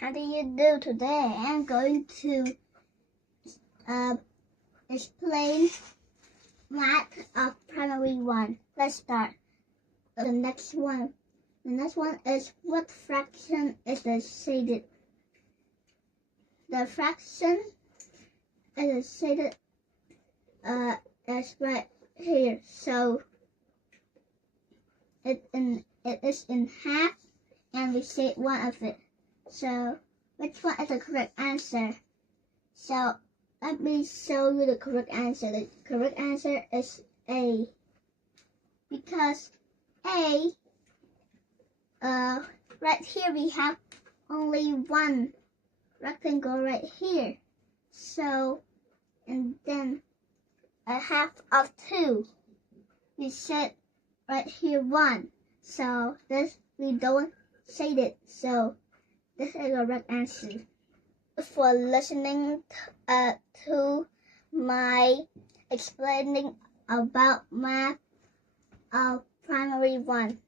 How do you do today? I'm going to explain math of primary 1. Let's start. The next one is what fraction is shaded. The fraction is shaded is right here. So it is in half, and we shade one of it. So which one is the correct answer? So let me show you the correct answer. The correct answer is A, because A, right here we have only one rectangle right here. So, and then a half of 2. We shade right here 1. So this we don't shade it. So this is the correct answer. For listening to my explaining about math of primary 1.